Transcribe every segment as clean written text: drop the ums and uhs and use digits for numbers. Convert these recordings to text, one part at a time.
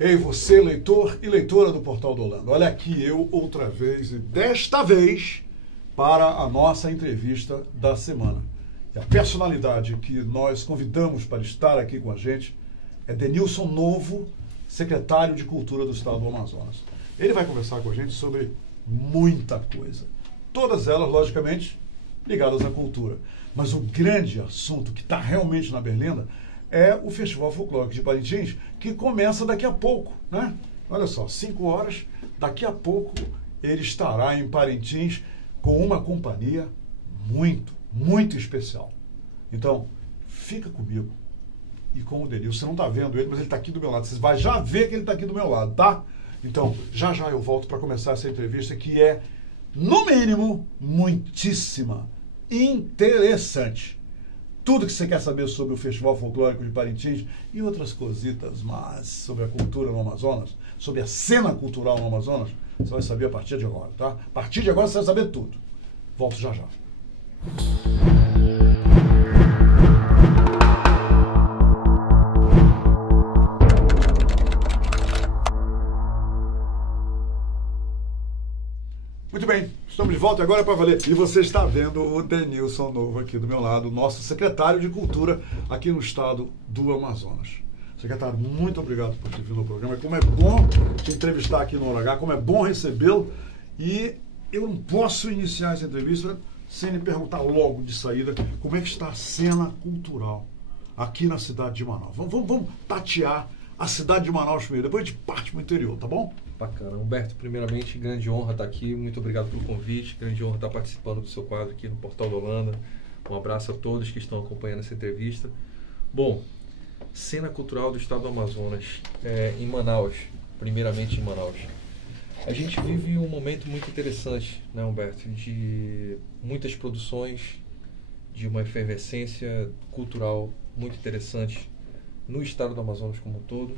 Ei, você, leitor e leitora do Portal do Holanda. Olha aqui eu outra vez, e desta vez para a nossa entrevista da semana. E a personalidade que nós convidamos para estar aqui com a gente é Denilson Novo, secretário de Cultura do Estado do Amazonas. Ele vai conversar com a gente sobre muita coisa. Todas elas, logicamente, ligadas à cultura. Mas o grande assunto que está realmente na berlinda é o Festival Folclórico de Parintins, que começa daqui a pouco, né? Olha só, 5 horas, daqui a pouco ele estará em Parintins com uma companhia muito especial. Então, fica comigo e com o Denilson. Você não está vendo ele, mas ele está aqui do meu lado. Você vai já ver que ele está aqui do meu lado, tá? Então, já eu volto para começar essa entrevista que é, no mínimo, muitíssima interessante. Tudo que você quer saber sobre o Festival Folclórico de Parintins e outras cositas mais sobre a cultura no Amazonas, sobre a cena cultural no Amazonas, você vai saber a partir de agora, tá? A partir de agora você vai saber tudo. Volto já. Muito bem, estamos de volta agora para valer. E você está vendo o Denilson Novo aqui do meu lado, nosso secretário de Cultura aqui no estado do Amazonas. Secretário, muito obrigado por ter vindo ao programa. Como é bom te entrevistar aqui no Hora H, como é bom recebê-lo. E eu não posso iniciar essa entrevista sem lhe perguntar logo de saída como é que está a cena cultural aqui na cidade de Manaus. Vamos tatear a cidade de Manaus primeiro, depois a gente parte para o interior, tá bom? Bacana. Humberto, primeiramente, grande honra estar aqui. Muito obrigado pelo convite. Grande honra estar participando do seu quadro aqui no Portal da Holanda. Um abraço a todos que estão acompanhando essa entrevista. Bom, cena cultural do estado do Amazonas, em Manaus, primeiramente em Manaus. A gente vive um momento muito interessante, né, Humberto, de muitas produções, de uma efervescência cultural muito interessante no estado do Amazonas como um todo.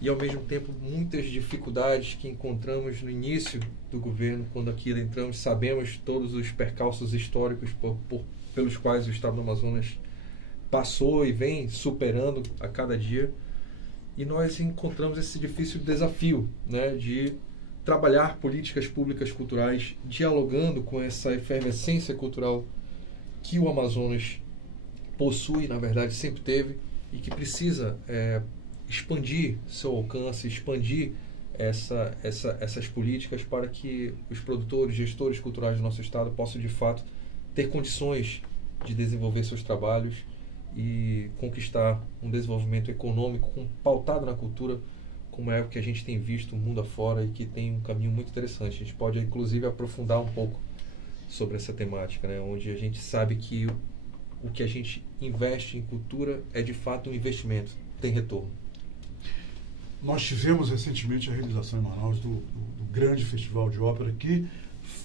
E, ao mesmo tempo, muitas dificuldades que encontramos no início do governo, quando aqui entramos, sabemos todos os percalços históricos pelos quais o estado do Amazonas passou e vem superando a cada dia. E nós encontramos esse difícil desafio, né, de trabalhar políticas públicas culturais, dialogando com essa efervescência cultural que o Amazonas possui, na verdade, sempre teve, e que precisa expandir seu alcance, expandir essas políticas para que os produtores, gestores culturais do nosso estado possam, de fato, ter condições de desenvolver seus trabalhos e conquistar um desenvolvimento econômico pautado na cultura, como é o que a gente tem visto mundo afora e que tem um caminho muito interessante. A gente pode, inclusive, aprofundar um pouco sobre essa temática, né? Onde a gente sabe que o que a gente investe em cultura é, de fato, um investimento, tem retorno. Nós tivemos recentemente a realização em Manaus do grande festival de ópera que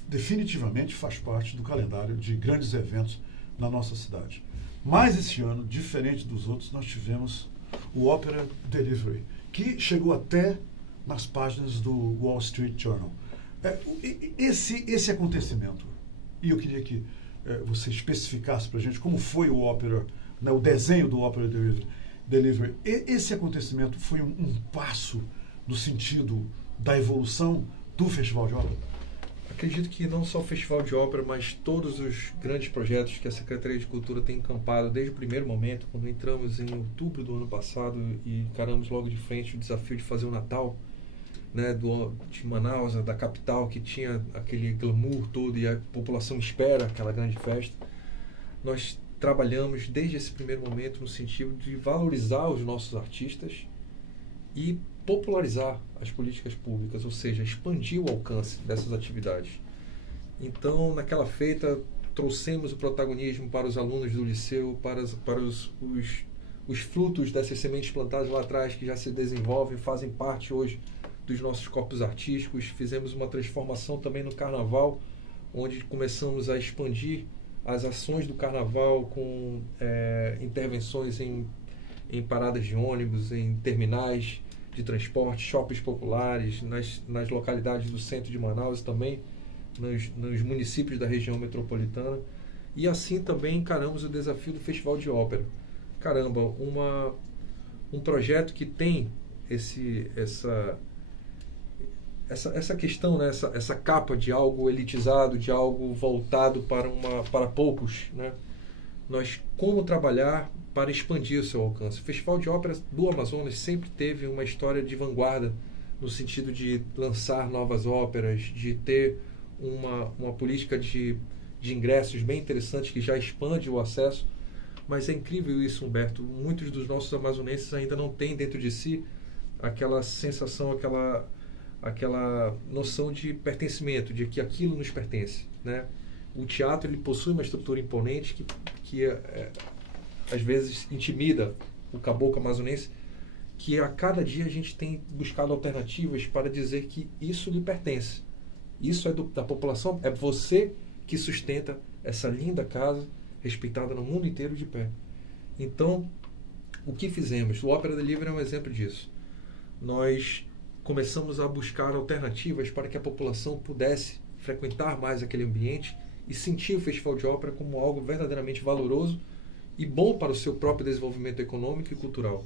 definitivamente faz parte do calendário de grandes eventos na nossa cidade. Mas esse ano, diferente dos outros, nós tivemos o Opera Delivery, que chegou até nas páginas do Wall Street Journal. Esse acontecimento, e eu queria que você especificasse para a gente como foi o Opera, né, o desenho do Opera Delivery. Esse acontecimento foi um passo no sentido da evolução do Festival de Ópera? Acredito que não só o Festival de Ópera, mas todos os grandes projetos que a Secretaria de Cultura tem encampado desde o primeiro momento, quando entramos em outubro do ano passado e encaramos logo de frente o desafio de fazer o Natal, né, de Manaus, da capital, que tinha aquele glamour todo e a população espera aquela grande festa. Nós trabalhamos desde esse primeiro momento no sentido de valorizar os nossos artistas e popularizar as políticas públicas, ou seja, expandir o alcance dessas atividades. Então, naquela feita, trouxemos o protagonismo para os alunos do liceu, para os frutos dessas sementes plantadas lá atrás, que já se desenvolvem, fazem parte hoje dos nossos corpos artísticos. Fizemos uma transformação também no Carnaval, onde começamos a expandir as ações do Carnaval com intervenções em paradas de ônibus, em terminais de transporte, shoppings populares, nas localidades do centro de Manaus e também nos municípios da região metropolitana. E assim também encaramos o desafio do Festival de Ópera. Caramba, um projeto que tem essa questão, né? essa capa de algo elitizado, de algo voltado para poucos, né? Nós, como trabalhar para expandir o seu alcance? O Festival de Ópera do Amazonas sempre teve uma história de vanguarda, no sentido de lançar novas óperas, de ter uma política de ingressos bem interessante que já expande o acesso. Mas é incrível isso, Humberto. Muitos dos nossos amazonenses ainda não têm dentro de si aquela sensação, aquela noção de pertencimento, de que aquilo nos pertence, né? O teatro, ele possui uma estrutura imponente que às vezes intimida o caboclo amazonense, que a cada dia a gente tem buscado alternativas para dizer que isso lhe pertence. Isso é da população, é você que sustenta essa linda casa, respeitada no mundo inteiro de pé. Então, o que fizemos? O Ópera Delivery é um exemplo disso. Nós começamos a buscar alternativas para que a população pudesse frequentar mais aquele ambiente e sentir o Festival de Ópera como algo verdadeiramente valoroso e bom para o seu próprio desenvolvimento econômico e cultural.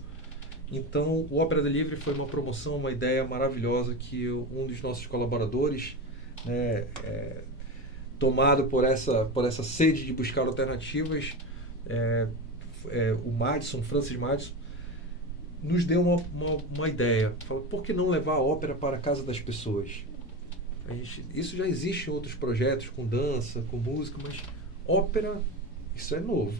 Então, o Ópera Delivery foi uma promoção, uma ideia maravilhosa que um dos nossos colaboradores, né, tomado por essa sede de buscar alternativas, o Madison, Francis Madison, nos deu uma ideia. Falou, por que não levar a ópera para a casa das pessoas? Isso já existe em outros projetos, com dança, com música, mas ópera, isso é novo.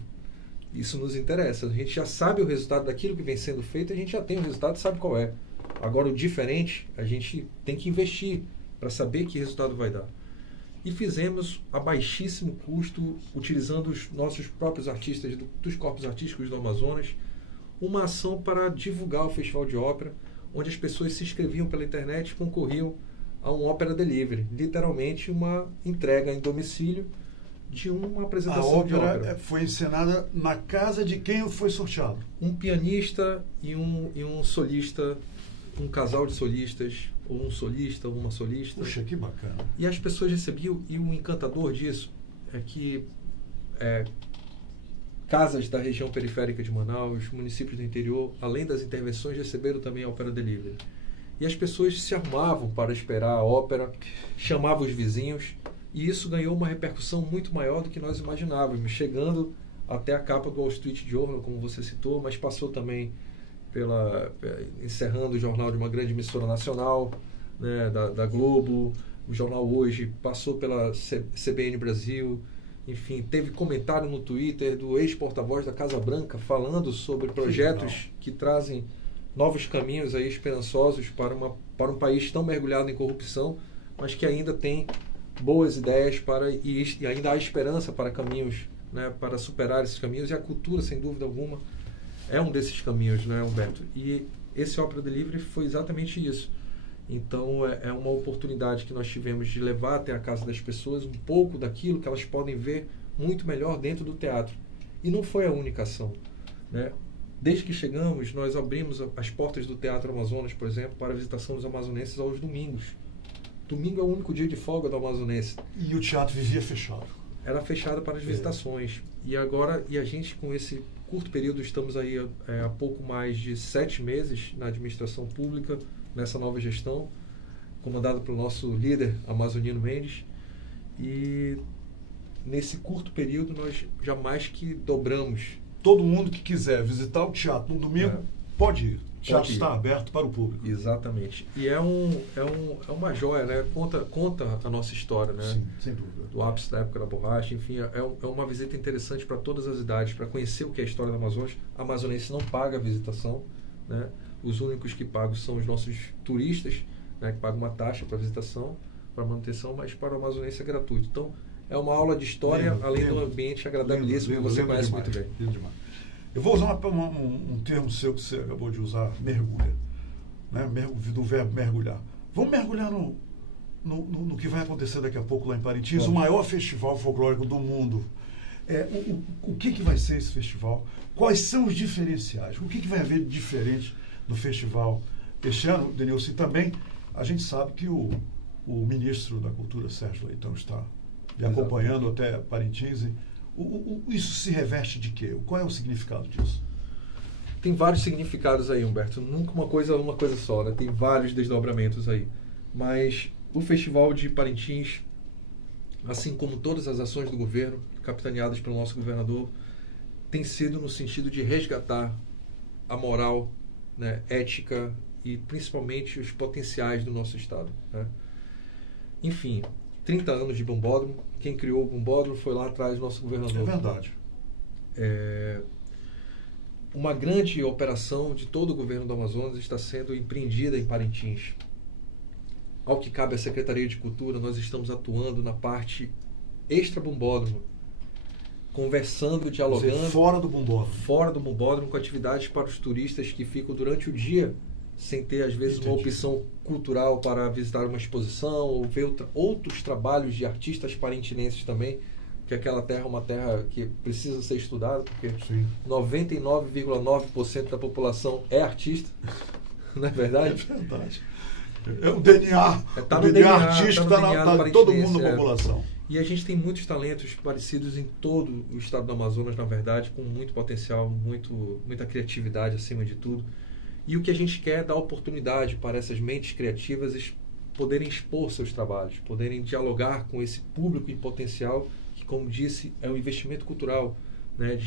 Isso nos interessa. A gente já sabe o resultado daquilo que vem sendo feito, a gente já tem o resultado e sabe qual é. Agora, o diferente, a gente tem que investir para saber que resultado vai dar. E fizemos a baixíssimo custo, utilizando os nossos próprios artistas dos corpos artísticos do Amazonas, uma ação para divulgar o Festival de Ópera, onde as pessoas se inscreviam pela internet e concorriam a um Ópera Delivery, literalmente uma entrega em domicílio de uma apresentação de ópera. A ópera foi encenada na casa de quem foi sorteado? Um pianista e um solista, um casal de solistas, ou um solista, ou uma solista. Puxa, que bacana. E as pessoas recebiam, e o encantador disso é que casas da região periférica de Manaus, municípios do interior, além das intervenções, receberam também a Ópera Delivery. E as pessoas se armavam para esperar a ópera, chamavam os vizinhos, e isso ganhou uma repercussão muito maior do que nós imaginávamos, chegando até a capa do Wall Street Journal, como você citou, mas passou também encerrando o jornal de uma grande emissora nacional, né, da Globo, o jornal Hoje, passou pela CBN Brasil, enfim, teve comentário no Twitter do ex-porta-voz da Casa Branca falando sobre projetos que trazem novos caminhos aí esperançosos para um país tão mergulhado em corrupção, mas que ainda tem boas ideias e ainda há esperança para caminhos, né, para superar esses caminhos, e a cultura, sem dúvida alguma, é um desses caminhos, né, Humberto? E esse Ópera Delivery foi exatamente isso. Então, é uma oportunidade que nós tivemos de levar até a casa das pessoas um pouco daquilo que elas podem ver muito melhor dentro do teatro. E não foi a única ação, né? Desde que chegamos, nós abrimos as portas do Teatro Amazonas, por exemplo, para a visitação dos amazonenses aos domingos. Domingo é o único dia de folga do amazonense. E o teatro vivia fechado? Era fechado para as visitações. E agora, a gente, com esse curto período, estamos aí há pouco mais de 7 meses na administração pública, nessa nova gestão, comandada pelo nosso líder, Amazonino Mendes. E nesse curto período, nós já mais que dobramos. Todo mundo que quiser visitar o teatro no domingo, pode ir. O teatro está aberto para o público. Exatamente. E é uma joia, né? Conta a nossa história, né? Sim, sem dúvida. Do ápice da época da borracha, enfim, é uma visita interessante para todas as idades, para conhecer o que é a história da Amazônia. A amazonense não paga a visitação, né? Os únicos que pagam são os nossos turistas, né? Que pagam uma taxa para visitação, para manutenção, mas para o amazonense é gratuito. Então, é uma aula de história, além do ambiente agradabilíssimo que você conhece muito bem. Eu vou usar um termo seu que você acabou de usar, mergulha, né? Do verbo mergulhar. Vamos mergulhar no que vai acontecer daqui a pouco lá em Parintins, o maior festival folclórico do mundo. O que vai ser esse festival? Quais são os diferenciais? O que vai haver de diferente do festival este ano, Denilson? E também a gente sabe que o ministro da Cultura, Sérgio Leitão, está me acompanhando até Parintins. Isso se reveste de quê? Qual é o significado disso? tem vários significados aí, Humberto. Nunca uma coisa só, né? Tem vários desdobramentos aí. Mas o Festival de Parintins, assim como todas as ações do governo, capitaneadas pelo nosso governador, tem sido no sentido de resgatar a moral, né, ética e principalmente os potenciais do nosso estado, né? Enfim, 30 anos de bombódromo. Quem criou o bombódromo foi lá atrás o nosso governador. É verdade. Uma grande operação de todo o governo do Amazonas está sendo empreendida em Parintins. Ao que cabe à Secretaria de Cultura, nós estamos atuando na parte extra-bombódromo, conversando, dialogando. Fora do bombódromo. Fora do bombódromo, com atividades para os turistas que ficam durante o dia sem ter, às vezes, uma opção cultural para visitar uma exposição ou ver outros trabalhos de artistas parintinenses também, que aquela terra é uma terra que precisa ser estudada, porque 99,9% da população é artista, não é verdade? É verdade. É o DNA, Tá o no DNA DNA, artístico tá no está DNA em todo mundo da população. E a gente tem muitos talentos parecidos em todo o estado do Amazonas, na verdade, com muito potencial, muita criatividade acima de tudo. E o que a gente quer é dar oportunidade para essas mentes criativas poderem expor seus trabalhos, poderem dialogar com esse público em potencial, que, como disse, é um investimento cultural, né?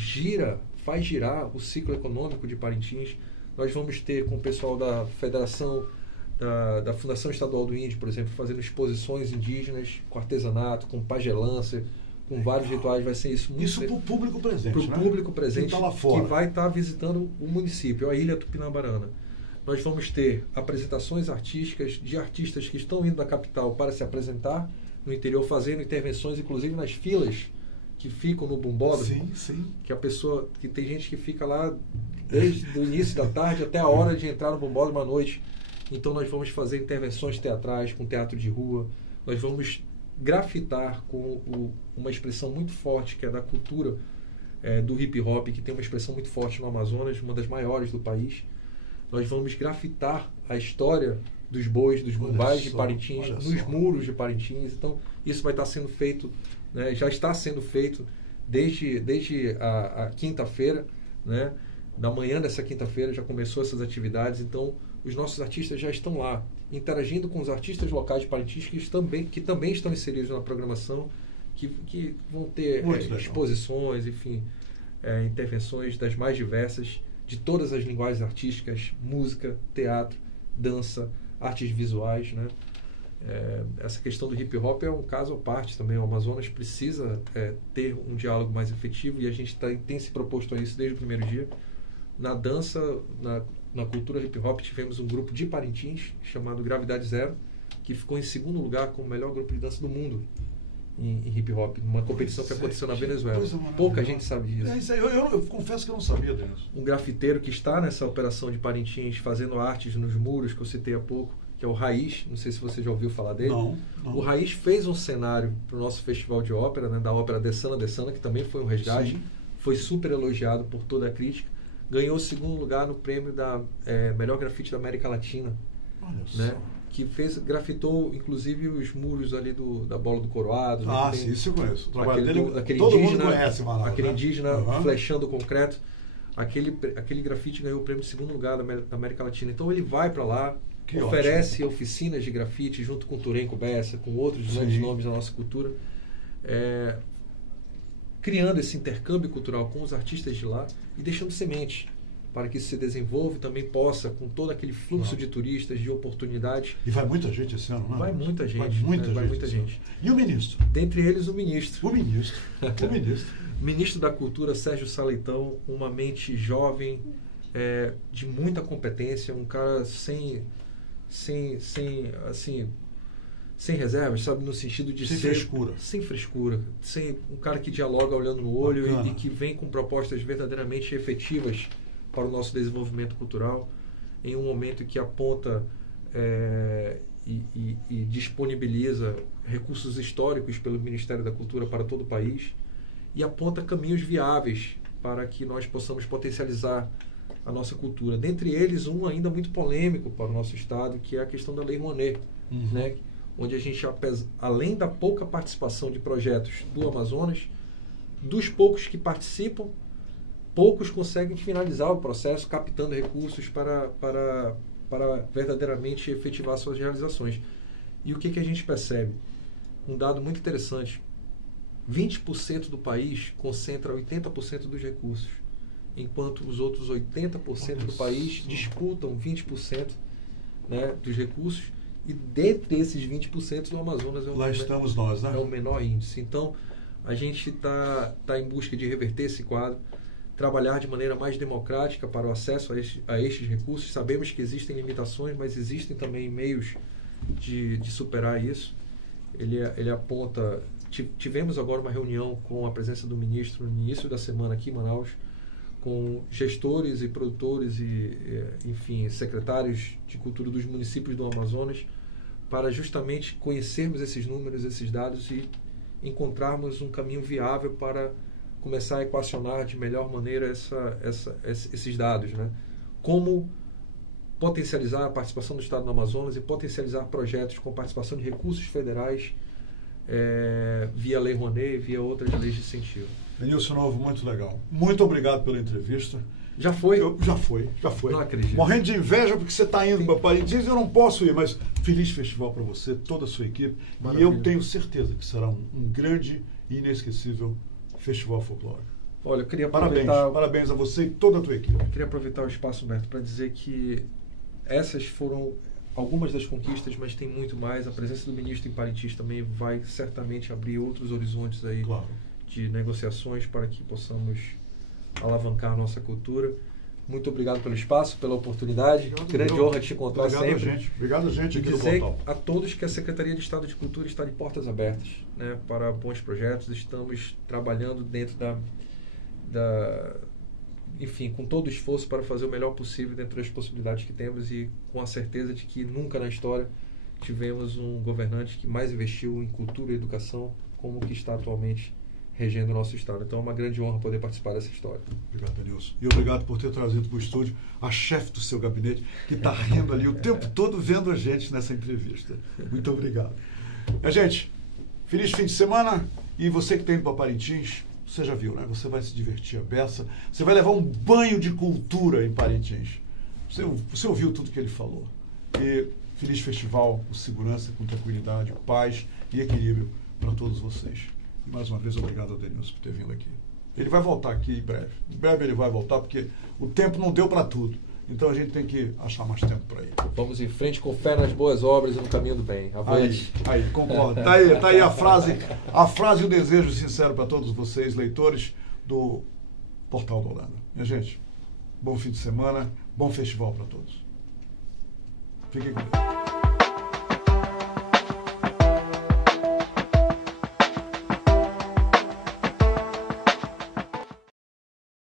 Faz girar o ciclo econômico de Parintins. Nós vamos ter com o pessoal da Federação, da Fundação Estadual do Índio, por exemplo, fazendo exposições indígenas, com artesanato, com pagelância, com vários rituais. Vai ser isso muito... Isso para o público presente, para o público presente, tá lá fora, que vai estar visitando o município, a Ilha Tupinambarana. Nós vamos ter apresentações artísticas de artistas que estão indo da capital para se apresentar no interior, fazendo intervenções, inclusive nas filas que ficam no bombódromo. Sim, sim. Que tem gente que fica lá desde o início da tarde até a hora de entrar no bombódromo à noite. Então nós vamos fazer intervenções teatrais com teatro de rua. Nós vamos grafitar com uma expressão muito forte, que é da cultura do hip hop, que tem uma expressão muito forte no Amazonas, uma das maiores do país. Nós vamos grafitar a história dos bois, dos bumbais de Parintins, nos muros de Parintins. Então isso vai estar sendo feito, né, já está sendo feito desde a quinta-feira, né? Da manhã dessa quinta-feira já começou essas atividades. Então os nossos artistas já estão lá, interagindo com os artistas locais de Parintins, que também estão inseridos na programação, que vão ter exposições, enfim, intervenções das mais diversas, de todas as linguagens artísticas, música, teatro, dança, artes visuais, né? Essa questão do hip hop é um caso à parte também. O Amazonas precisa ter um diálogo mais efetivo, e a gente tem se proposto a isso desde o primeiro dia. Na dança, na cultura hip hop, tivemos um grupo de Parintins chamado Gravidade Zero, que ficou em segundo lugar como o melhor grupo de dança do mundo em hip hop, numa competição que aconteceu na Venezuela. Pouca gente sabe disso. Eu confesso que eu não sabia disso. Um grafiteiro que está nessa operação de Parintins, fazendo artes nos muros, que eu citei há pouco, que é o Raiz, não sei se você já ouviu falar dele. Não. O Raiz fez um cenário para o nosso festival de ópera, né, da ópera Dessana, que também foi um resgate. Sim. Foi super elogiado por toda a crítica. Ganhou o segundo lugar no prêmio da melhor grafite da América Latina. Olha né? só. Que grafitou inclusive os muros ali da Bola do Coroado. Ah, sim, isso eu conheço. O trabalho aquele todo indígena, mundo conhece, Manaus, aquele né? indígena flechando o concreto. Aquele grafite ganhou o prêmio de segundo lugar da América Latina. Então ele vai para lá, oferece oficinas de grafite junto com o Turenco Bessa, com outros grandes nomes da nossa cultura, criando esse intercâmbio cultural com os artistas de lá e deixando semente para que isso se desenvolva e também possa, com todo aquele fluxo de turistas, de oportunidades. E vai muita gente esse ano, não é? Vai muita gente. Vai muita gente. E o ministro? Dentre eles, o ministro. O ministro. Ministro da Cultura, Sérgio Saleitão, uma mente jovem, de muita competência, um cara sem reservas, sabe, no sentido de sem frescura, um cara que dialoga olhando no olho e que vem com propostas verdadeiramente efetivas para o nosso desenvolvimento cultural, em um momento que aponta e disponibiliza recursos históricos pelo Ministério da Cultura para todo o país, e aponta caminhos viáveis para que nós possamos potencializar a nossa cultura. Dentre eles, um ainda muito polêmico para o nosso estado, que é a questão da Lei Rouanet, né? Onde a gente, além da pouca participação de projetos do Amazonas, dos poucos que participam, poucos conseguem finalizar o processo captando recursos para verdadeiramente efetivar suas realizações. E o que a gente percebe? Um dado muito interessante. 20% do país concentra 80% dos recursos, enquanto os outros 80% do país disputam 20%, né, dos recursos, e dentre esses 20% do Amazonas lá estamos nós, né? É o menor índice. Então, a gente está em busca de reverter esse quadro, trabalhar de maneira mais democrática para o acesso a estes recursos. Sabemos que existem limitações, mas existem também meios de superar isso. Ele aponta... Tivemos agora uma reunião com a presença do ministro no início da semana aqui em Manaus, com gestores e produtores e, enfim, secretários de cultura dos municípios do Amazonas, para justamente conhecermos esses números, esses dados e encontrarmos um caminho viável para começar a equacionar de melhor maneira esses dados, né? Como potencializar a participação do Estado no Amazonas e potencializar projetos com participação de recursos federais, via Lei Rouanet, via outras leis de incentivo. Denilson Novo, muito legal. Muito obrigado pela entrevista. Já foi? Já foi. Não acredito. Morrendo de inveja porque você está indo para Parintins e eu não posso ir, mas feliz festival para você, toda a sua equipe. Maravilha. E eu tenho certeza que será um grande e inesquecível festival folclórico. Olha, eu queria aproveitar... Parabéns a você e toda a tua equipe. Eu queria aproveitar o espaço, Humberto, para dizer que essas foram algumas das conquistas, mas tem muito mais. A presença do ministro em Parintins também vai certamente abrir outros horizontes aí, claro, de negociações para que possamos alavancar a nossa cultura. Muito obrigado pelo espaço, pela oportunidade. Grande honra de te encontrar sempre. Obrigado, gente. E dizer a todos que a Secretaria de Estado de Cultura está de portas abertas, né, para bons projetos. Estamos trabalhando dentro enfim, com todo o esforço para fazer o melhor possível dentro das possibilidades que temos e com a certeza de que nunca na história tivemos um governante que mais investiu em cultura e educação como o que está atualmente regendo o nosso Estado. Então é uma grande honra poder participar dessa história. Obrigado, Denilson. E obrigado por ter trazido para o estúdio a chefe do seu gabinete, que está rindo ali o tempo todo vendo a gente nessa entrevista. Muito obrigado. Gente, feliz fim de semana. E você que está indo para Parintins, você já viu, né? Você vai se divertir a beça. Você vai levar um banho de cultura em Parintins. Você ouviu tudo que ele falou. E feliz festival, com segurança, com tranquilidade, paz e equilíbrio para todos vocês. E mais uma vez, obrigado ao Denilson por ter vindo aqui. Ele vai voltar aqui em breve. Em breve ele vai voltar, porque o tempo não deu para tudo. Então a gente tem que achar mais tempo para ir. Vamos em frente com fé nas boas obras e no caminho do bem. Aí, concordo. Tá aí a frase e o desejo sincero para todos vocês, leitores do Portal do Holanda. Minha gente, bom fim de semana, bom festival para todos. Fiquem com Deus.